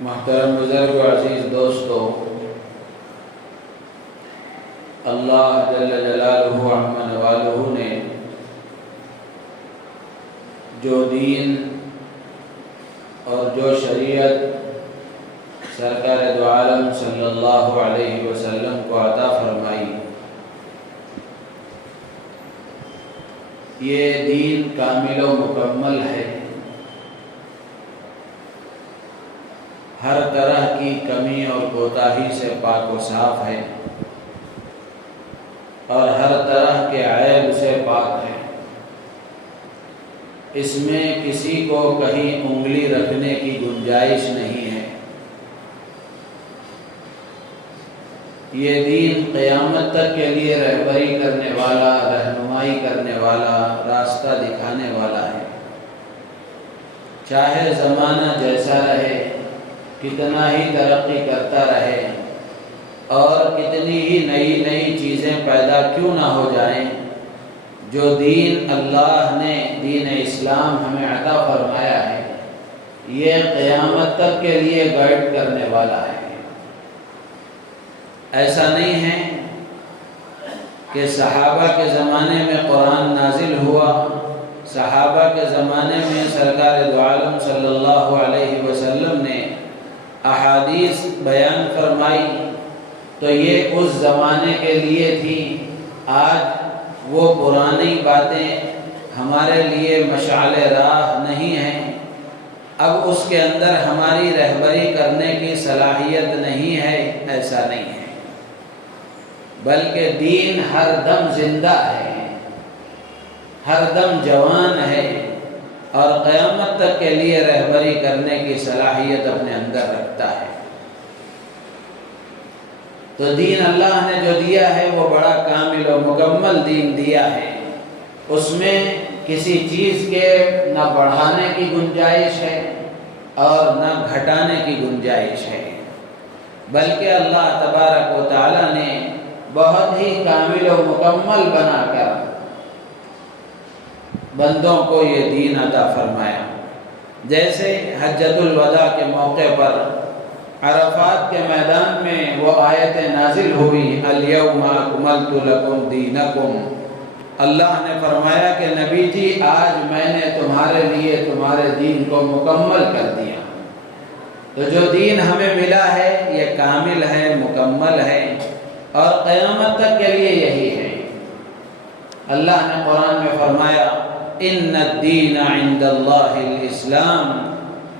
محترم بزرگ و عزیز دوستو، اللہ جل جلالہ عم نوالہ نے جو دین اور جو شریعت سرکار دو عالم صلی اللہ علیہ وسلم کو عطا فرمائی، یہ دین کامل و مکمل ہے، ہر طرح کی کمی اور کوتاہی سے پاک و صاف ہے اور ہر طرح کے عیب سے پاک ہے۔ اس میں کسی کو کہیں انگلی رکھنے کی گنجائش نہیں ہے۔ یہ دین قیامت تک کے لیے رہبری کرنے والا، رہنمائی کرنے والا، راستہ دکھانے والا ہے۔ چاہے زمانہ جیسا رہے، کتنا ہی ترقی کرتا رہے اور کتنی ہی نئی نئی چیزیں پیدا کیوں نہ ہو جائیں، جو دین اللہ نے، دین اسلام ہمیں عطا فرمایا ہے، یہ قیامت تک کے لیے گائیڈ کرنے والا ہے۔ ایسا نہیں ہے کہ صحابہ کے زمانے میں قرآن نازل ہوا، صحابہ کے زمانے میں سرکار دو عالم صلی اللہ علیہ وسلم نے احادیث بیان فرمائی تو یہ اس زمانے کے لیے تھی۔ آج وہ پرانی باتیں ہمارے لیے مشعل راہ نہیں ہیں، اب اس کے اندر ہماری رہبری کرنے کی صلاحیت نہیں ہے، ایسا نہیں ہے، بلکہ دین ہر دم زندہ ہے، ہر دم جوان ہے اور قیامت تک کے لیے رہبری کرنے کی صلاحیت اپنے اندر رکھتا ہے۔ تو دین اللہ نے جو دیا ہے وہ بڑا کامل و مکمل دین دیا ہے، اس میں کسی چیز کے نہ بڑھانے کی گنجائش ہے اور نہ گھٹانے کی گنجائش ہے، بلکہ اللہ تبارک و تعالی نے بہت ہی کامل و مکمل بنا کر بندوں کو یہ دین عطا فرمایا۔ جیسے حجۃ الوداع کے موقع پر عرفات کے میدان میں وہ آیت نازل ہوئی، الیوم اکملت لکم دینکم، اللہ نے فرمایا کہ نبی جی آج میں نے تمہارے لیے تمہارے دین کو مکمل کر دیا۔ تو جو دین ہمیں ملا ہے یہ کامل ہے، مکمل ہے اور قیامت تک کے لیے یہی ہے۔ اللہ نے قرآن میں فرمایا ان الدین عند اللہ الاسلام،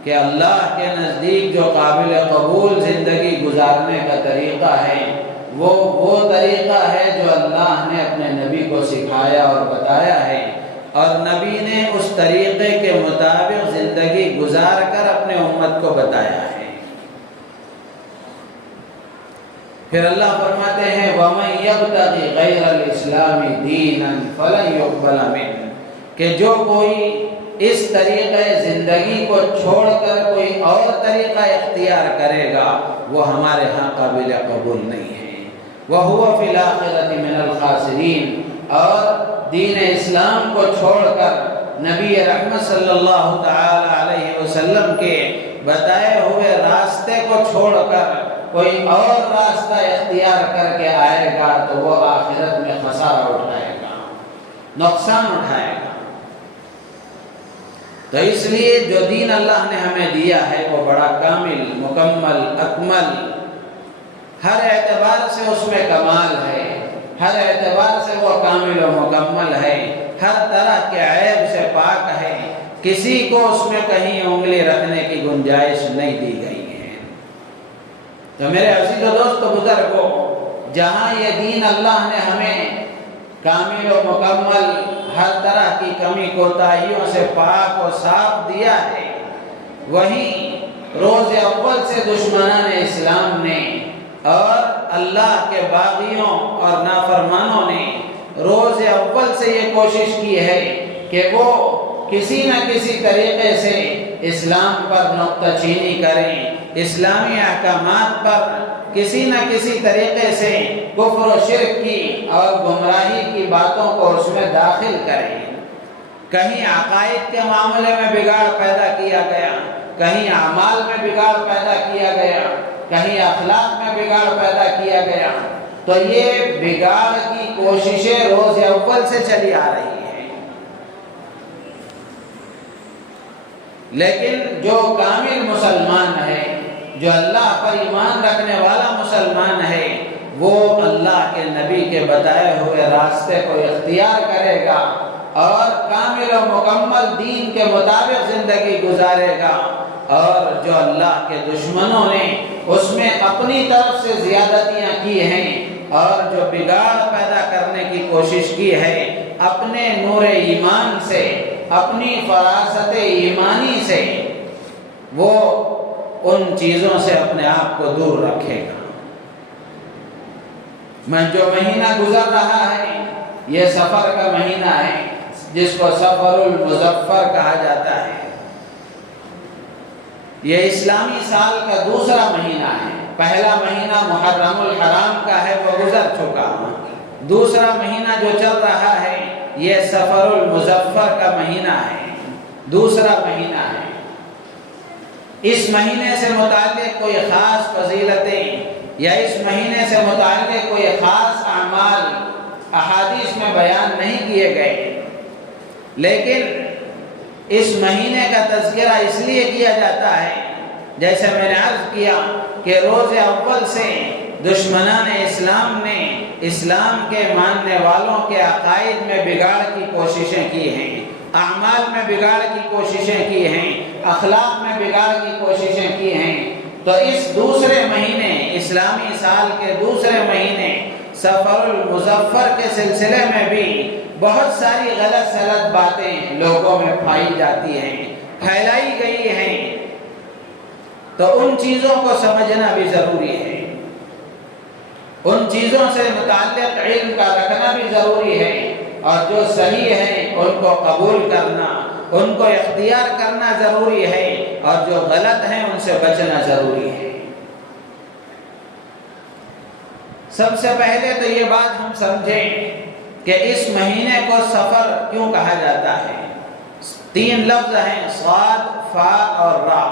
کہ اللہ کے نزدیک جو قابل قبول زندگی گزارنے کا طریقہ ہے وہ طریقہ ہے جو اللہ نے اپنے نبی کو سکھایا اور بتایا ہے، اور نبی نے اس طریقے کے مطابق زندگی گزار کر اپنے امت کو بتایا ہے۔ پھر اللہ فرماتے ہیں وَمَن يَبْتَغِ غَيْرَ الْإِسْلَامِ دِينًا فَلَن يُقْبَلَ مِنْهُ، کہ جو کوئی اس طریقے زندگی کو چھوڑ کر کوئی اور طریقہ اختیار کرے گا وہ ہمارے ہاں قابل قبول نہیں ہے۔ وَهُوَ فِي الْآخِرَةِ مِنَ الْخَاسِرِينَ، اور دین اسلام کو چھوڑ کر نبی رحمت صلی اللہ تعالی علیہ وسلم کے بتائے ہوئے راستے کو چھوڑ کر کوئی اور راستہ اختیار کر کے آئے گا تو وہ آخرت میں خسارہ اٹھائے گا، نقصان اٹھائے گا۔ تو اس لیے جو دین اللہ نے ہمیں دیا ہے وہ بڑا کامل، مکمل، اکمل، ہر اعتبار سے اس میں کمال ہے، ہر اعتبار سے وہ کامل و مکمل ہے، ہر طرح کے عیب سے پاک ہے، کسی کو اس میں کہیں انگلی رکھنے کی گنجائش نہیں دی گئی ہے۔ تو میرے عزیز و دوست بزرگوں، جہاں یہ دین اللہ نے ہمیں کامل و مکمل، ہر طرح کی کمی کوتاہیوں سے پاک و صاف دیا ہے، وہیں روز اول سے دشمنان اسلام نے اور اللہ کے باغیوں اور نافرمانوں نے روز اول سے یہ کوشش کی ہے کہ وہ کسی نہ کسی طریقے سے اسلام پر نقطہ چینی کریں، اسلامی احکامات پر کسی نہ کسی طریقے سے کفر و شرک کی اور گمراہی کی باتوں کو اس میں داخل کریں۔ کہیں عقائد کے معاملے میں بگاڑ پیدا کیا گیا، کہیں اعمال میں بگاڑ پیدا کیا کہیں اخلاق میں بگاڑ پیدا کیا گیا، تو یہ بگاڑ کی کوششیں روز اول سے چلی آ رہی ہیں۔ لیکن جو کامل مسلمان ہے، جو اللہ پر ایمان رکھنے والا مسلمان ہے، وہ اللہ کے نبی کے بتائے ہوئے راستے کو اختیار کرے گا اور کامل و مکمل دین کے مطابق زندگی گزارے گا، اور جو اللہ کے دشمنوں نے اس میں اپنی طرف سے زیادتیاں کی ہیں اور جو بگاڑ پیدا کرنے کی کوشش کی ہے، اپنے نور ایمان سے، اپنی فراست ایمانی سے، وہ ان چیزوں سے اپنے آپ کو دور رکھے گا۔ جو مہینہ گزر رہا ہے یہ سفر کا مہینہ ہے، جس کو سفر المظفر کہا جاتا ہے۔ یہ اسلامی سال کا دوسرا مہینہ ہے۔ پہلا مہینہ محرم الحرام کا ہے، وہ گزر چکا۔ دوسرا مہینہ جو چل رہا ہے یہ سفر المظفر کا مہینہ ہے، دوسرا مہینہ ہے۔ اس مہینے سے متعلق کوئی خاص فضیلتیں یا اس مہینے سے متعلق کوئی خاص اعمال احادیث میں بیان نہیں کیے گئے، لیکن اس مہینے کا تذکرہ اس لیے کیا جاتا ہے، جیسے میں نے عرض کیا کہ روز اول سے دشمنان اسلام نے اسلام کے ماننے والوں کے عقائد میں بگاڑ کی کوششیں کی ہیں، اعمال میں بگاڑ کی کوششیں کی ہیں، اخلاق میں بگاڑ کی کوششیں کی ہیں۔ تو اس دوسرے مہینے، اسلامی سال کے دوسرے مہینے سفر المظفر کے سلسلے میں بھی بہت ساری غلط سلط باتیں لوگوں میں پائی جاتی ہیں، پھیلائی گئی ہیں، تو ان چیزوں کو سمجھنا بھی ضروری ہے، ان چیزوں سے متعلق علم کا رکھنا بھی ضروری ہے، اور جو صحیح ہے ان کو قبول کرنا، ان کو اختیار کرنا ضروری ہے، اور جو غلط ہیں ان سے بچنا ضروری ہے۔ سب سے پہلے تو یہ بات ہم سمجھیں کہ اس مہینے کو سفر کیوں کہا جاتا ہے۔ 3 لفظ ہیں، صاد، فا اور را۔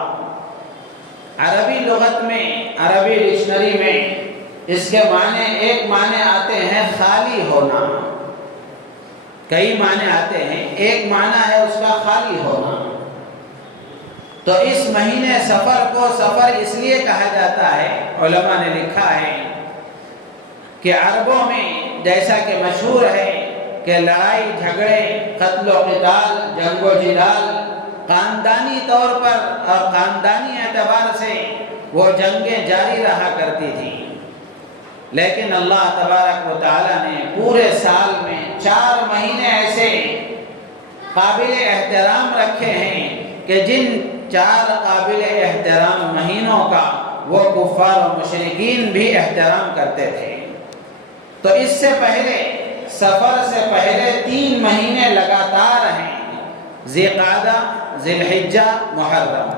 عربی لغت میں، عربی ڈکشنری میں اس کے معنی، ایک معنی آتے ہیں خالی ہونا، کئی معنی آتے ہیں، ایک معنی ہے اس کا خالی ہونا۔ تو اس مہینے سفر کو سفر اس لیے کہا جاتا ہے، علماء نے لکھا ہے کہ عربوں میں جیسا کہ مشہور ہے کہ لڑائی جھگڑے، قتل و قتال، جنگ و جدال خاندانی طور پر اور خاندانی اعتبار سے وہ جنگیں جاری رہا کرتی تھیں، لیکن اللہ تبارک و تعالیٰ نے پورے سال میں 4 مہینے ایسے قابل احترام رکھے ہیں کہ جن 4 قابل احترام مہینوں کا وہ کفار و مشرکین بھی احترام کرتے تھے۔ تو اس سے پہلے، سفر سے پہلے 3 مہینے لگاتار ہیں، ذی قعدہ، ذی الحجہ، محرم،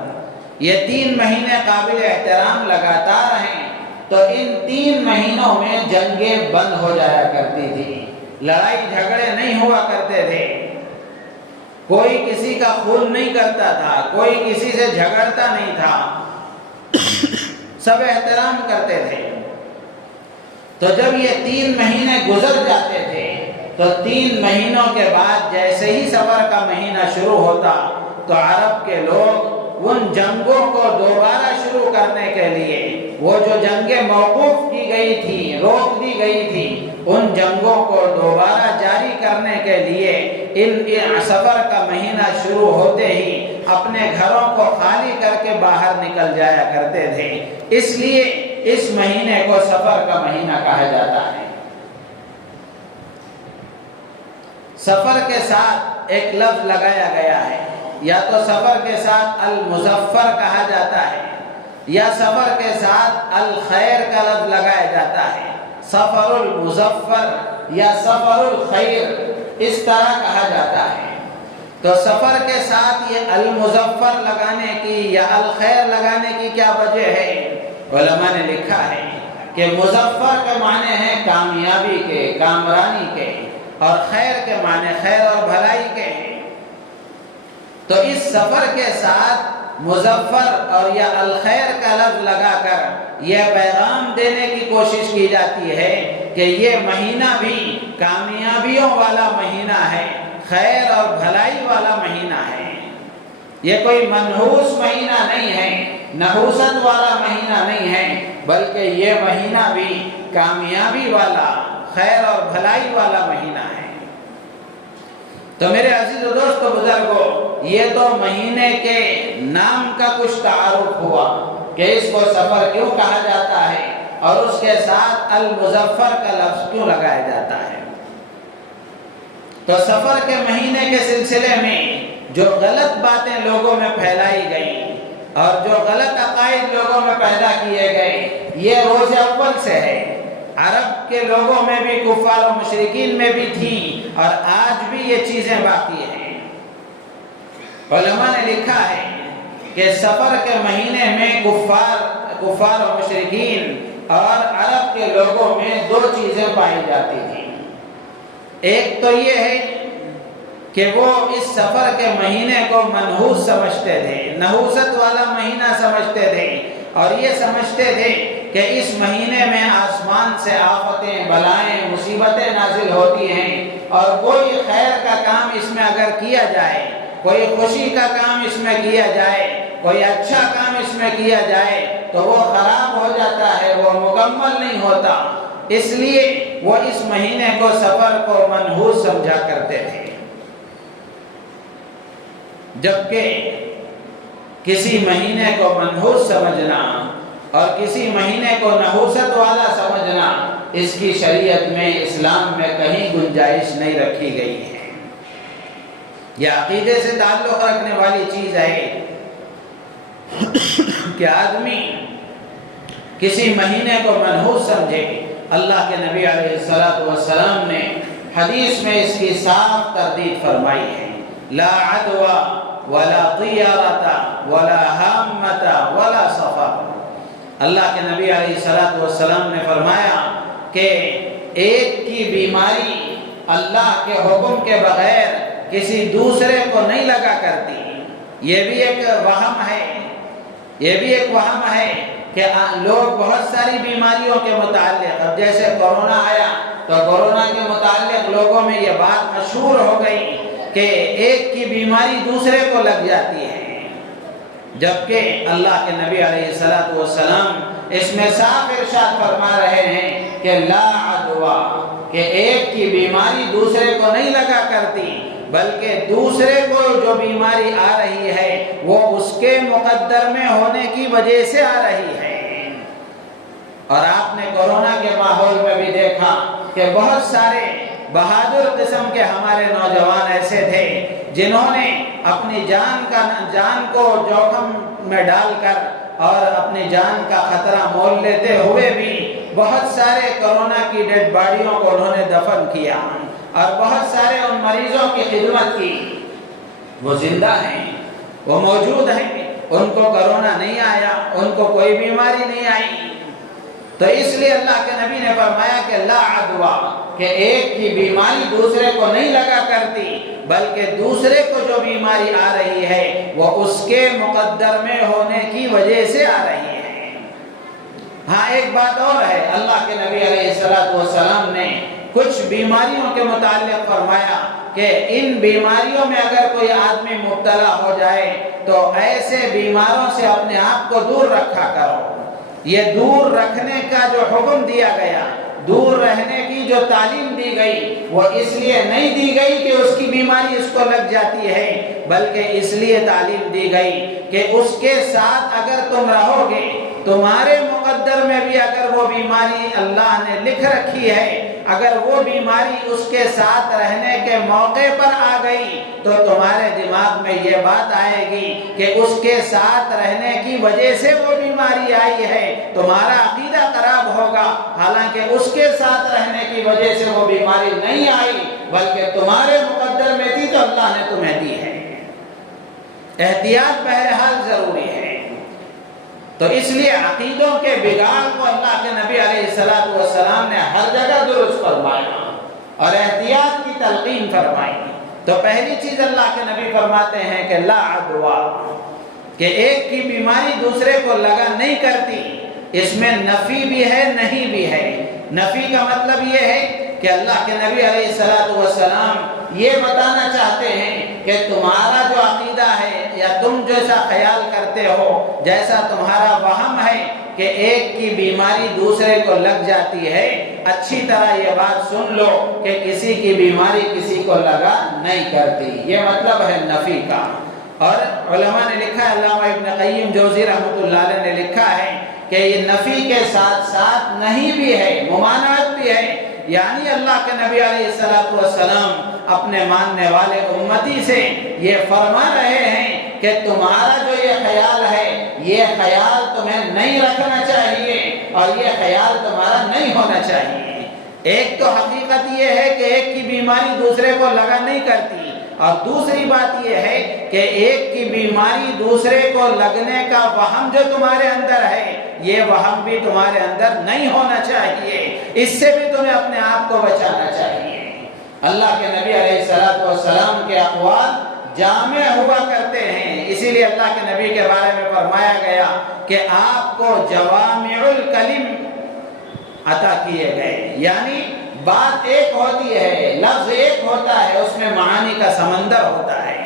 یہ 3 مہینے قابل احترام لگاتار ہیں۔ تو ان 3 مہینوں میں جنگیں بند ہو جایا کرتی تھی، لڑائی جھگڑے نہیں ہوا کرتے تھے، کوئی کسی کا خون نہیں کرتا تھا، کوئی کسی سے جھگڑتا نہیں تھا، سب احترام کرتے تھے۔ تو جب یہ 3 مہینے گزر جاتے تھے تو 3 مہینوں کے بعد جیسے ہی سفر کا مہینہ شروع ہوتا تو عرب کے لوگ ان جنگوں کو دوبارہ شروع کرنے کے لیے، وہ جو جنگیں موقوف کی گئی تھی، روک دی گئی تھی، ان جنگوں کو دوبارہ جاری کرنے کے لیے ان سفر کا مہینہ شروع ہوتے ہی اپنے گھروں کو خالی کر کے باہر نکل جایا کرتے تھے۔ اس لیے اس مہینے کو سفر کا مہینہ کہا جاتا ہے۔ سفر کے ساتھ ایک لفظ لگایا گیا ہے، یا تو سفر کے ساتھ المظفر کہا جاتا ہے، یا سفر کے ساتھ الخیر کا لفظ لگایا جاتا ہے، سفر المظفر یا سفر الخیر، اس طرح کہا جاتا ہے۔ تو سفر کے ساتھ یہ المظفر لگانے کی یا الخیر لگانے کی کیا وجہ ہے؟ علماء نے لکھا ہے کہ مظفر کے معنی ہیں کامیابی کے، کامرانی کے، اور خیر کے معنی خیر اور بھلائی کے ہیں۔ تو اس سفر کے ساتھ مظفر اور یا الخیر کا لفظ لگا کر یہ پیغام دینے کی کوشش کی جاتی ہے کہ یہ مہینہ بھی کامیابیوں والا مہینہ ہے، خیر اور بھلائی والا مہینہ ہے۔ یہ کوئی منحوس مہینہ نہیں ہے، نحوست والا مہینہ نہیں ہے، بلکہ یہ مہینہ بھی کامیابی والا، خیر اور بھلائی والا مہینہ ہے۔ تو میرے عزیز و دوست و بزرگوں، یہ تو مہینے کے نام کا کچھ تعارف ہوا کہ اس کو سفر کیوں کہا جاتا ہے اور اس کے ساتھ المظفر کا لفظ کیوں لگایا جاتا ہے۔ تو سفر کے مہینے کے سلسلے میں جو غلط باتیں لوگوں میں پھیلائی گئیں اور جو غلط عقائد لوگوں میں پیدا کیے گئے، یہ روز اول سے ہے۔ عرب کے لوگوں میں بھی، کفار و مشرکین میں بھی تھیں اور آج بھی یہ چیزیں باقی ہیں۔ علماء نے لکھا ہے کہ سفر کے مہینے میں کفار و مشرکین اور عرب کے لوگوں میں دو چیزیں پائی جاتی تھیں۔ ایک تو یہ ہے کہ وہ اس سفر کے مہینے کو منحوس سمجھتے تھے، نحوست والا مہینہ سمجھتے تھے، اور یہ سمجھتے تھے کہ اس مہینے میں آسمان سے آفتیں، بلائیں، مصیبتیں نازل ہوتی ہیں، اور کوئی خیر کا کام اس میں اگر کیا جائے، کوئی خوشی کا کام اس میں کیا جائے، کوئی اچھا کام اس میں کیا جائے تو وہ خراب ہو جاتا ہے، وہ مکمل نہیں ہوتا۔ اس لیے وہ اس مہینے کو، سفر کو منحوس سمجھا کرتے تھے۔ جبکہ کسی مہینے کو منحوس سمجھنا اور کسی مہینے کو نحوست والا سمجھنا، اس کی شریعت میں، اسلام میں کہیں گنجائش نہیں رکھی گئی ہے۔ یہ عقیدے سے تعلق رکھنے والی چیز ہے کہ آدمی کسی مہینے کو منحوس سمجھے۔ اللہ کے نبی علیہ السلام نے حدیث میں اس کی صاف تردید فرمائی ہے، لا عدوى ولا طیارة ولا ہامة ولا سفر۔ اللہ کے نبی علیہ السلام نے فرمایا کہ ایک کی بیماری اللہ کے حکم کے بغیر کسی دوسرے کو نہیں لگا کرتی۔ یہ بھی ایک وہم ہے، یہ بھی ایک وہم ہے کہ لوگ بہت ساری بیماریوں کے متعلق، اب جیسے کورونا آیا تو کورونا کے متعلق لوگوں میں یہ بات مشہور ہو گئی کہ ایک کی بیماری دوسرے کو لگ جاتی ہے، جبکہ اللہ کے نبی علیہ السلام اس میں صاف ارشاد فرما رہے ہیں کہ لا عدوى، کہ ایک کی بیماری دوسرے کو نہیں لگا کرتی، بلکہ دوسرے کو جو بیماری آ رہی ہے وہ اس کے مقدر میں ہونے کی وجہ سے آ رہی ہے۔ اور آپ نے کورونا کے ماحول میں بھی دیکھا کہ بہت سارے بہادر قسم کے ہمارے نوجوان ایسے تھے جنہوں نے اپنی جان کو جوخم میں ڈال کر اور اپنی جان کا خطرہ مول لیتے ہوئے بھی بہت سارے کورونا کی ڈیڈ باڈیوں کو انہوں نے دفن کیا اور بہت سارے ان مریضوں کی خدمت کی۔ وہ زندہ ہیں، وہ موجود ہیں، ان کو کورونا نہیں آیا، ان کو کوئی بیماری نہیں آئی۔ تو اس لیے اللہ کے نبی نے فرمایا کہ لا عدوى، کہ ایک کی بیماری دوسرے کو نہیں لگا کرتی، بلکہ دوسرے کو جو بیماری آ رہی ہے وہ اس کے مقدر میں ہونے کی وجہ سے آ رہی ہے۔ ہاں ایک بات اور ہے، اللہ کے نبی علیہ السلام نے کچھ بیماریوں کے متعلق فرمایا کہ ان بیماریوں میں اگر کوئی آدمی مبتلا ہو جائے تو ایسے بیماروں سے اپنے آپ کو دور رکھا کرو۔ یہ دور رکھنے کا جو حکم دیا گیا، دور رہنے کی جو تعلیم دی گئی، وہ اس لیے نہیں دی گئی کہ اس کی بیماری اس کو لگ جاتی ہے، بلکہ اس لیے تعلیم دی گئی کہ اس کے ساتھ اگر تم رہو گے، تمہارے مقدر میں بھی اگر وہ بیماری اللہ نے لکھ رکھی ہے، اگر وہ بیماری اس کے ساتھ رہنے کے موقع پر آ گئی تو تمہارے دماغ میں یہ بات آئے گی کہ اس کے ساتھ رہنے کی وجہ سے وہ بیماری آئی ہے، تمہارا عقیدہ خراب ہوگا، حالانکہ اس کے ساتھ رہنے کی وجہ سے وہ بیماری نہیں آئی بلکہ تمہارے مقدر میں تھی تو اللہ نے تمہیں دی ہے۔ احتیاط بہرحال ضروری ہے۔ تو اس لیے عقیدوں کے بگاڑ کو اللہ کے نبی علیہ السلام نے ہر جگہ درست فرمایا اور احتیاط کی تلقین فرمائی۔ تو پہلی چیز اللہ کے نبی فرماتے ہیں کہ لا عدوى، کہ ایک کی بیماری دوسرے کو لگا نہیں کرتی، اس میں نفی بھی ہے نہیں بھی ہے۔ نفی کا مطلب یہ ہے کہ اللہ کے نبی علیہ الصلوۃ والسلام یہ بتانا چاہتے ہیں کہ تمہارا جو عقیدہ ہے یا تم جیسا خیال کرتے ہو، جیسا تمہارا وہم ہے کہ ایک کی بیماری دوسرے کو لگ جاتی ہے، اچھی طرح یہ بات سن لو کہ کسی کی بیماری کسی کو لگا نہیں کرتی۔ یہ مطلب ہے نفی کا۔ اور علماء نے لکھا ہے، علامہ ابن قیم جوزی رحمۃ اللہ علیہ نے لکھا ہے کہ یہ نفی کے ساتھ ساتھ نہیں بھی ہے، ممانعت بھی ہے، یعنی اللہ کے نبی علیہ الصلوۃ والسلام اپنے ماننے والے امتی سے یہ فرما رہے ہیں کہ تمہارا جو یہ خیال ہے، یہ خیال تمہیں نہیں رکھنا چاہیے اور یہ خیال تمہارا نہیں ہونا چاہیے۔ ایک تو حقیقت یہ ہے کہ ایک کی بیماری دوسرے کو لگا نہیں کرتی، اور دوسری بات یہ ہے کہ ایک کی بیماری دوسرے کو لگنے کا وہم جو تمہارے اندر ہے، یہ وہم بھی تمہارے اندر نہیں ہونا چاہیے، اس سے بھی تمہیں اپنے آپ کو بچانا چاہیے۔ اللہ کے نبی علیہ الصلوۃ والسلام کے اقوال جامع ہوا کرتے ہیں، اسی لیے اللہ کے نبی کے بارے میں فرمایا گیا کہ آپ کو جوامع الکلم عطا کیے گئے، یعنی بات ایک ہوتی ہے، لفظ ایک ہوتا ہے، اس میں معانی کا سمندر ہوتا ہے۔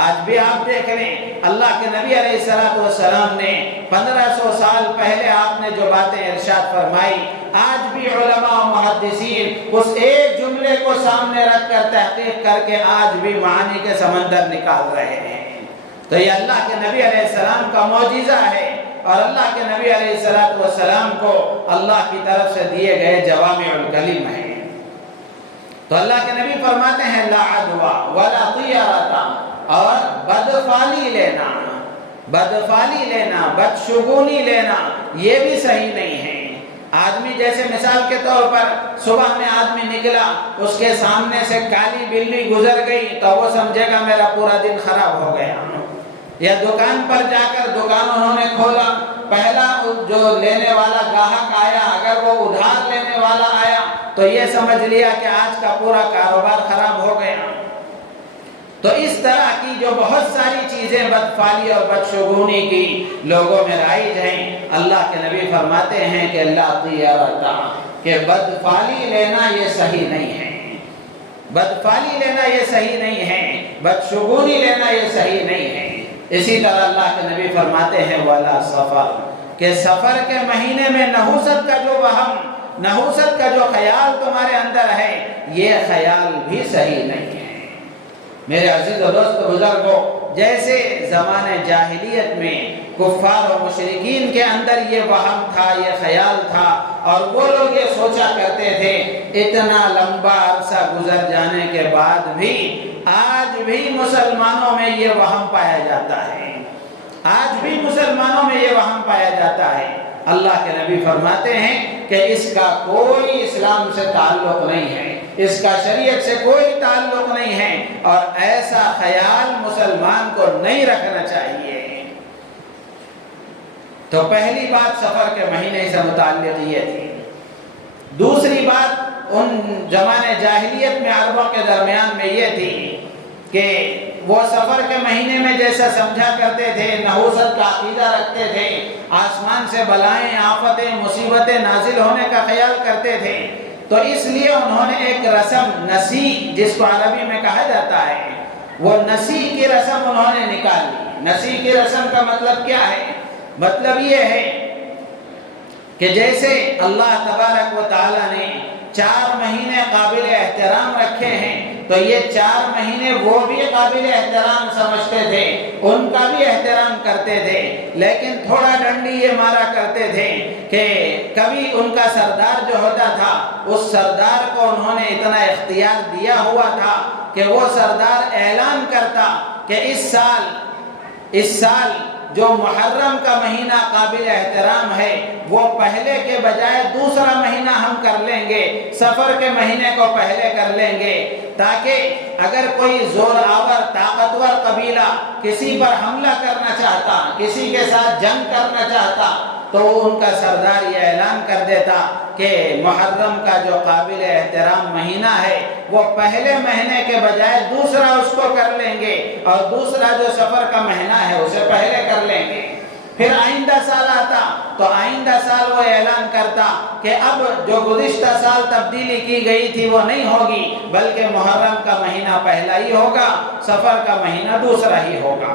آج بھی آپ دیکھ لیں، اللہ کے نبی علیہ الصلوۃ والسلام نے 1500 سال پہلے آپ نے جو باتیں ارشاد فرمائی، آج بھی علماء و محدثین اس ایک جملے کو سامنے رکھ کر تحقیق کر کے آج بھی معانی کے سمندر نکال رہے ہیں۔ تو یہ اللہ کے نبی علیہ السلام کا معجزہ ہے، اور اللہ کے نبی علیہ الصلوۃ والسلام کو اللہ کی طرف سے دیے گئے جوامع الکلم ہیں۔ تو اللہ کے نبی فرماتے ہیں لا عدوى ولا طیرۃ، اور بدفعلی لینا، بدفعلی لینا، بدشگونی لینا، یہ بھی صحیح نہیں ہے۔ آدمی جیسے مثال کے طور پر صبح میں آدمی نکلا، اس کے سامنے سے کالی بلی گزر گئی تو وہ سمجھے گا میرا پورا دن خراب ہو گیا۔ یا دکان پر جا کر دکان انہوں نے کھولا، پہلا جو لینے والا گاہک آیا، اگر وہ ادھار لینے والا آیا تو یہ سمجھ لیا کہ آج کا پورا کاروبار خراب ہو گیا۔ تو اس طرح کی جو بہت ساری چیزیں بدفعلی اور بدشگونی کی لوگوں میں رائج ہیں، اللہ کے نبی فرماتے ہیں کہ لا طیرۃ، کہ بدفعلی لینا یہ صحیح نہیں ہے، بدفعلی لینا یہ صحیح نہیں ہے، بدشگونی لینا یہ صحیح نہیں ہے۔ اسی طرح اللہ کے نبی فرماتے ہیں ولا سفر، کہ سفر کے مہینے میں نحوست کا جو وہم، نحوست کا جو خیال تمہارے اندر ہے، یہ خیال بھی صحیح نہیں ہے۔ میرے عزیز و دوست بزرگوں، جیسے زمانے جاہلیت میں کفار و مشرکین کے اندر یہ وہم تھا، یہ خیال تھا، اور وہ لوگ یہ سوچا کرتے تھے، اتنا لمبا عرصہ گزر جانے کے بعد بھی آج بھی مسلمانوں میں یہ وہم پایا جاتا ہے، آج بھی مسلمانوں میں یہ وہم پایا جاتا ہے۔ اللہ کے نبی فرماتے ہیں کہ اس کا کوئی اسلام سے تعلق نہیں ہے، اس کا شریعت سے کوئی تعلق نہیں ہے، اور ایسا خیال مسلمان کو نہیں رکھنا چاہیے۔ تو پہلی بات سفر کے مہینے سے متعلق یہ تھی۔ دوسری بات ان زمانے جاہلیت میں عربوں کے درمیان میں یہ تھی کہ وہ سفر کے مہینے میں جیسا سمجھا کرتے تھے، نحوست کا عقیدہ رکھتے تھے، آسمان سے بلائیں، آفتیں، مصیبتیں نازل ہونے کا خیال کرتے تھے، تو اس لیے انہوں نے ایک رسم نسی، جس کو عربی میں کہا جاتا ہے، وہ نسی کی رسم انہوں نے نکالی۔ نسی کی رسم کا مطلب کیا ہے؟ مطلب یہ ہے کہ جیسے اللہ تبارک و تعالیٰ نے 4 مہینے قابل احترام رکھے ہیں، تو یہ 4 مہینے وہ بھی قابل احترام سمجھتے تھے، ان کا بھی احترام کرتے تھے، لیکن تھوڑا ڈنڈی یہ مارا کرتے تھے کہ کبھی ان کا سردار جو ہوتا تھا، اس سردار کو انہوں نے اتنا اختیار دیا ہوا تھا کہ وہ سردار اعلان کرتا کہ اس سال جو محرم کا مہینہ قابل احترام ہے، وہ پہلے کے بجائے دوسرا مہینہ ہم کر لیں گے، سفر کے مہینے کو پہلے کر لیں گے، تاکہ اگر کوئی زور آور طاقتور قبیلہ کسی پر حملہ کرنا چاہتا، کسی کے ساتھ جنگ کرنا چاہتا، تو ان کا سردار یہ اعلان کر دیتا کہ محرم کا جو قابل احترام مہینہ ہے وہ پہلے مہینے کے بجائے دوسرا اس کو کر لیں گے، اور دوسرا جو سفر کا مہینہ ہے اسے پہلے کر لیں گے۔ پھر آئندہ سال آتا تو آئندہ سال وہ اعلان کرتا کہ اب جو گزشتہ سال تبدیلی کی گئی تھی وہ نہیں ہوگی، بلکہ محرم کا مہینہ پہلا ہی ہوگا، سفر کا مہینہ دوسرا ہی ہوگا۔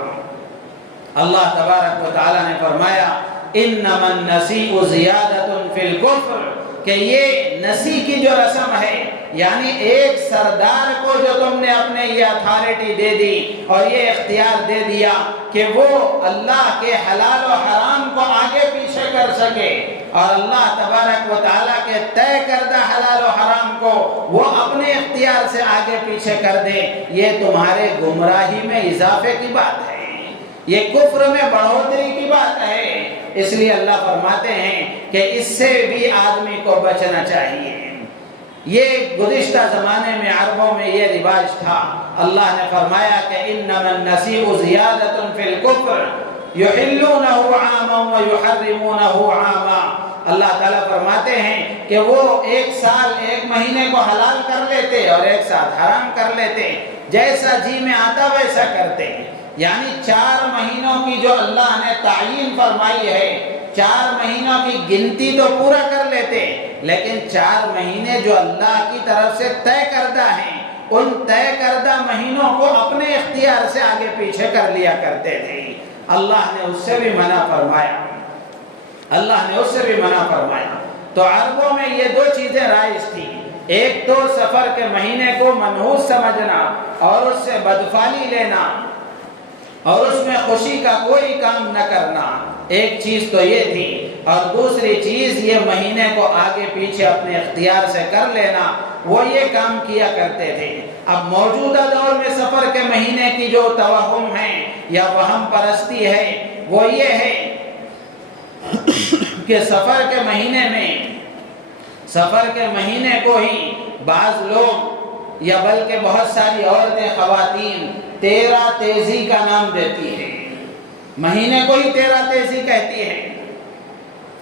اللہ تبارک و تعالی نے فرمایا انما النسیء زیادۃ فی الکفر، کہ یہ نسی کی جو رسم ہے، یعنی ایک سردار کو جو تم نے اپنے یہ اتھارٹی دے دی اور یہ اختیار دے دیا کہ وہ اللہ کے حلال و حرام کو آگے پیچھے کر سکے، اور اللہ تبارک و تعالیٰ کے طے کردہ حلال و حرام کو وہ اپنے اختیار سے آگے پیچھے کر دے، یہ تمہارے گمراہی میں اضافے کی بات ہے، یہ کفر میں بڑھوتری کی بات ہے۔ اس لیے اللہ فرماتے ہیں کہ اس سے بھی آدمی کو بچنا چاہیے۔ یہ گزشتہ زمانے میں عربوں میں یہ رواج تھا۔ اللہ نے فرمایا کہ انما النسیء زیادۃ فی الکفر یحلونہ عاما ویحرمونہ عاما۔ اللہ تعالیٰ فرماتے ہیں کہ وہ ایک سال ایک مہینے کو حلال کر لیتے اور ایک سال حرام کر لیتے، جیسا جی میں آتا ویسا کرتے۔ یعنی 4 مہینوں کی جو اللہ نے تعیین فرمائی ہے، 4 مہینوں کی گنتی تو پورا کر لیتے، لیکن 4 مہینے جو اللہ کی طرف سے طے کردہ ہیں، ان طے کردہ مہینوں کو اپنے اختیار سے آگے پیچھے کر لیا کرتے تھے۔ اللہ نے اس سے بھی منع فرمایا، اللہ نے اس سے بھی منع فرمایا۔ تو عربوں میں یہ 2 چیزیں رائج تھی، ایک تو سفر کے مہینے کو منحوس سمجھنا اور اس سے بدفعلی لینا اور اس میں خوشی کا کوئی کام نہ کرنا، ایک چیز تو یہ تھی، اور دوسری چیز یہ مہینے کو آگے پیچھے اپنے اختیار سے کر لینا، وہ یہ کام کیا کرتے تھے۔ اب موجودہ دور میں سفر کے مہینے کی جو توہم ہے یا وہم پرستی ہے وہ یہ ہے کہ سفر کے مہینے کو ہی بعض لوگ یا بلکہ بہت ساری عورتیں، خواتین 13 تیزی کا نام دیتی ہے، مہینے کو ہی 13 تیزی کہتی ہے۔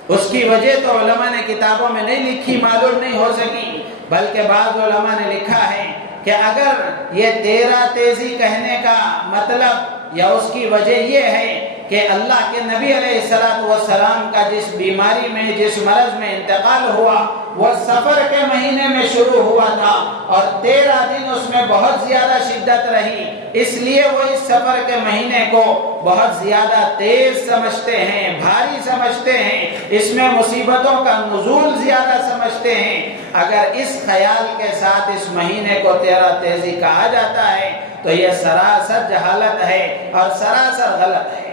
اس کی وجہ تو علماء نے کتابوں میں نہیں لکھی، معلوم نہیں ہو سکی، بلکہ بعض علماء نے لکھا ہے کہ اگر یہ 13 تیزی کہنے کا مطلب یا اس کی وجہ یہ ہے کہ اللہ کے نبی علیہ السلام کا جس بیماری میں، جس مرض میں انتقال ہوا وہ سفر کے مہینے میں شروع ہوا تھا اور 13 دن اس میں بہت زیادہ شدت رہی، اس لیے وہ اس سفر کے مہینے کو بہت زیادہ تیز سمجھتے ہیں، بھاری سمجھتے ہیں، اس میں مصیبتوں کا نزول زیادہ سمجھتے ہیں۔ اگر اس خیال کے ساتھ اس مہینے کو 13 تیزی کہا جاتا ہے تو یہ سراسر جہالت ہے اور سراسر غلط ہے۔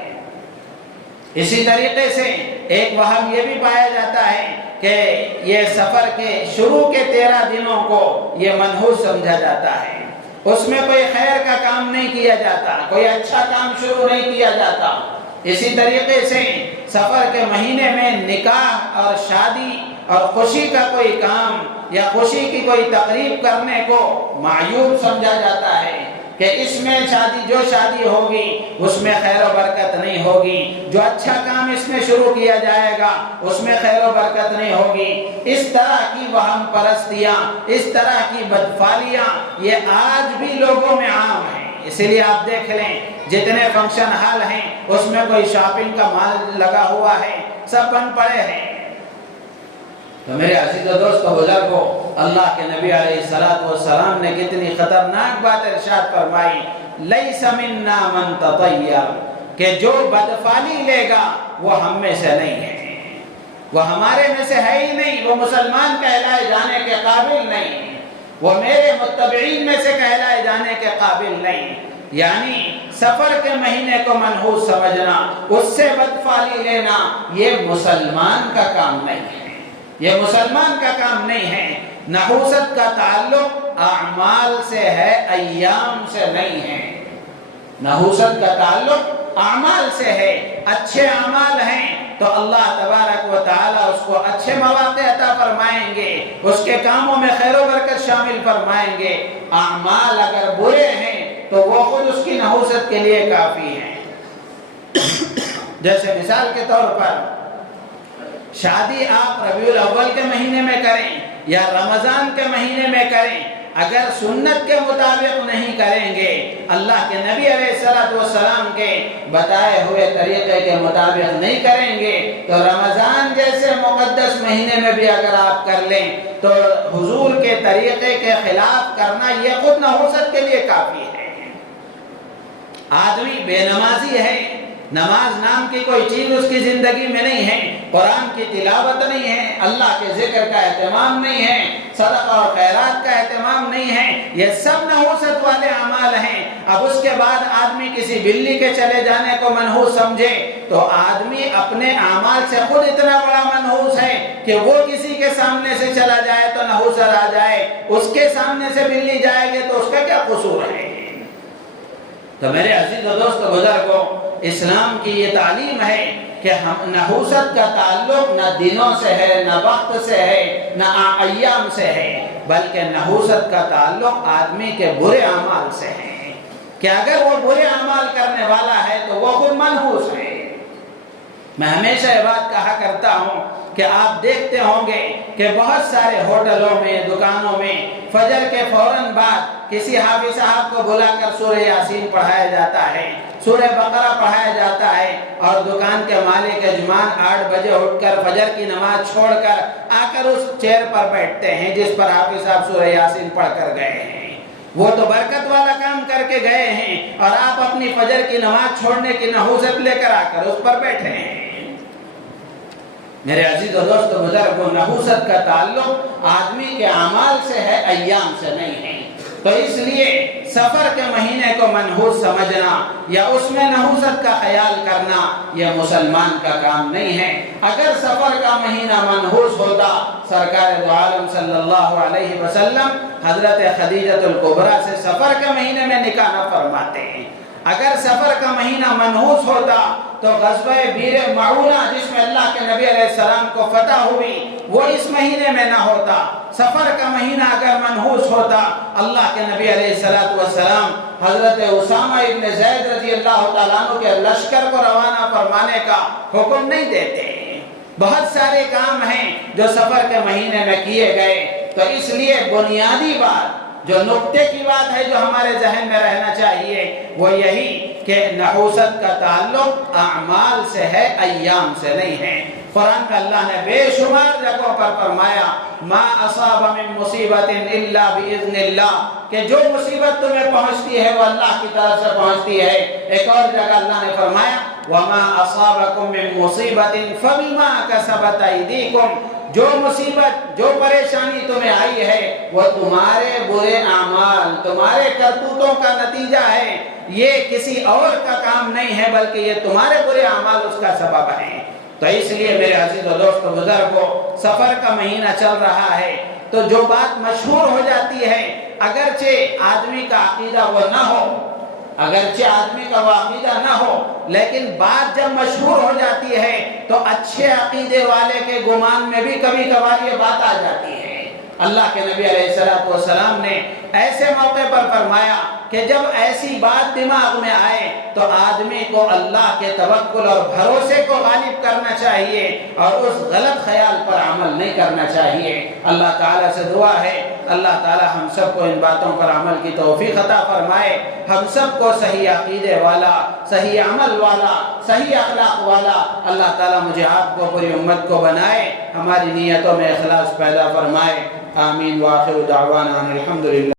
اسی طریقے سے ایک وہم یہ بھی پایا جاتا ہے کہ یہ سفر کے شروع کے 13 دنوں کو یہ منحوس سمجھا جاتا ہے، اس میں کوئی خیر کا کام نہیں کیا جاتا، کوئی اچھا کام شروع نہیں کیا جاتا۔ اسی طریقے سے سفر کے مہینے میں نکاح اور شادی اور خوشی کا کوئی کام یا خوشی کی کوئی تقریب کرنے کو معیوب سمجھا جاتا ہے کہ اس میں جو شادی ہوگی اس میں خیر و برکت نہیں ہوگی، جو اچھا کام اس میں شروع کیا جائے گا اس میں خیر و برکت نہیں ہوگی۔ اس طرح کی وہم پرستیاں، اس طرح کی بدفعلیاں یہ آج بھی لوگوں میں عام ہیں۔ اسی لیے آپ دیکھ لیں جتنے فنکشن ہال ہیں اس میں کوئی شاپنگ کا مال لگا ہوا ہے، سب بند پڑے ہیں۔ تو میرے عزیز و دوست و بزرگوں، اللہ کے نبی علیہ السلام نے کتنی خطرناک بات ارشاد فرمائی، لیس منا من تطیر، کہ جو بدفعلی لے گا وہ ہم میں سے نہیں ہے، وہ ہمارے میں سے ہے ہی نہیں، وہ مسلمان کہلائے جانے کے قابل نہیں، وہ میرے متبعین میں سے کہلائے جانے کے قابل نہیں۔ یعنی سفر کے مہینے کو منحوس سمجھنا، اس سے بدفعلی لینا، یہ مسلمان کا کام نہیں ہے، یہ مسلمان کا کام نہیں ہے۔ نحوست کا تعلق اعمال سے ہے، ایام سے نہیں ہے۔ نحوست کا تعلق اعمال سے ہے، اچھے اعمال ہیں تو اللہ تبارک و تعالی اس کو اچھے مواقع عطا فرمائیں گے، اس کے کاموں میں خیر و برکت شامل فرمائیں گے۔ اعمال اگر برے ہیں تو وہ خود اس کی نحوست کے لیے کافی ہیں۔ جیسے مثال کے طور پر شادی آپ ربیع الاول کے مہینے میں کریں یا رمضان کے مہینے میں کریں، اگر سنت کے مطابق نہیں کریں گے، اللہ کے نبی علیہ السلام کے بتائے ہوئے طریقے کے مطابق نہیں کریں گے، تو رمضان جیسے مقدس مہینے میں بھی اگر آپ کر لیں تو حضور کے طریقے کے خلاف کرنا یہ خود نحوست کے لیے کافی ہے۔ آدمی بے نمازی ہے، نماز نام کی کوئی چیز اس کی زندگی میں نہیں ہے، قرآن کی تلاوت نہیں ہے، اللہ کے ذکر کا اہتمام نہیں ہے، صدقہ اور خیرات کا اہتمام نہیں ہے، یہ سب نحوست والے اعمال ہیں۔ اب اس کے بعد آدمی کسی بلی کے چلے جانے کو منحوس سمجھے تو آدمی اپنے اعمال سے خود اتنا بڑا منحوس ہے کہ وہ کسی کے سامنے سے چلا جائے تو نحوست آ جائے، اس کے سامنے سے بلی جائے گی تو اس کا کیا قصور ہے؟ تو میرے عزیز و دوست بزرگوں، اسلام کی یہ تعلیم ہے کہ نحوست کا تعلق نہ دنوں سے ہے، نہ وقت سے ہے، نہ ایام سے ہے، بلکہ نحوست کا تعلق آدمی کے برے اعمال سے ہے، کہ اگر وہ برے اعمال کرنے والا ہے تو وہ خود منحوس ہے۔ میں ہمیشہ یہ بات کہا کرتا ہوں کہ آپ دیکھتے ہوں گے کہ بہت سارے ہوٹلوں میں، دکانوں میں فجر کے فوراً بعد کسی حافظ صاحب کو بلا کر سورہ یاسین پڑھایا جاتا ہے، سورہ بقرہ پڑھایا جاتا ہے، اور دکان کے مالک یجمان 8 بجے اٹھ کر فجر کی نماز چھوڑ کر آ کر اس چیئر پر بیٹھتے ہیں جس پر حافظ صاحب سورہ یاسین پڑھ کر گئے ہیں۔ وہ تو برکت والا کام کر کے گئے ہیں اور آپ اپنی فجر کی نماز چھوڑنے کی نحوست لے کر آ کر اس پر بیٹھے ہیں۔ میرے عزیز و دوست بزرگوں، نحوست کا تعلق آدمی کے اعمال سے ہے، ایام سے نہیں ہے۔ تو اس لیے سفر کے مہینے کو منحوس سمجھنا یا اس میں نحوست کا خیال کرنا یہ مسلمان کا کام نہیں ہے۔ اگر سفر کا مہینہ منحوس ہوتا، سرکار دو عالم صلی اللہ علیہ وسلم حضرت خدیجہ الکبریٰ سے سفر کے مہینے میں نکاح نہ فرماتے ہیں۔ اگر سفر کا مہینہ منحوس ہوتا تو غزوہ بیر معونہ جس میں اللہ کے نبی علیہ السلام کو فتح ہوئی وہ اس مہینے میں نہ ہوتا۔ سفر کا مہینہ اگر منحوس ہوتا، اللہ کے نبی علیہ السلام حضرت اسامہ ابن زید رضی اللہ تعالیٰ عنہ کے لشکر کو روانہ فرمانے کا حکم نہیں دیتے۔ بہت سارے کام ہیں جو سفر کے مہینے میں کیے گئے۔ تو اس لیے بنیادی بات، جو نقطے کی بات ہے جو ہمارے ذہن میں رہنا چاہیے وہ یہی کہ نحوست کا تعلق اعمال سے ہے، ایام سے نہیں ہے۔ قرآن میں اللہ نے بے شمار جگہوں پر فرمایا ما اصاب من مصیبت الا باذن اللہ، کہ جو مصیبت تمہیں پہنچتی ہے وہ اللہ کی طرف سے پہنچتی ہے۔ ایک اور جگہ اللہ نے فرمایا وما اصابکم من مصیبت فبما کسبت ایدیکم، جو مصیبت، جو پریشانی تمہیں آئی ہے وہ تمہارے برے اعمال، تمہارے کرتوتوں کا نتیجہ ہے، یہ کسی اور کا کام نہیں ہے بلکہ یہ تمہارے برے اعمال اس کا سبب ہے۔ تو اس لیے میرے عزیز و دوست بزرگوں، سفر کا مہینہ چل رہا ہے تو جو بات مشہور ہو جاتی ہے، اگرچہ آدمی کا عقیدہ وہ نہ ہو، اگرچہ آدمی کا وہ عقیدہ نہ ہو، لیکن بات جب مشہور ہو جاتی ہے تو اچھے عقیدے والے کے گمان میں بھی کبھی کبھار یہ بات آ جاتی ہے۔ اللہ کے نبی علیہ السلام نے ایسے موقع پر فرمایا کہ جب ایسی بات دماغ میں آئے تو آدمی کو اللہ کے توکل اور بھروسے کو غالب کرنا چاہیے اور اس غلط خیال پر عمل نہیں کرنا چاہیے۔ اللہ تعالیٰ سے دعا ہے اللہ تعالیٰ ہم سب کو ان باتوں پر عمل کی توفیق عطا فرمائے، ہم سب کو صحیح عقیدے والا، صحیح عمل والا، صحیح اخلاق والا اللہ تعالیٰ مجھے آپ کو پوری امت کو بنائے، ہماری نیتوں میں اخلاص پیدا فرمائے۔ آمین۔ وآخر دعوانا الحمدللہ۔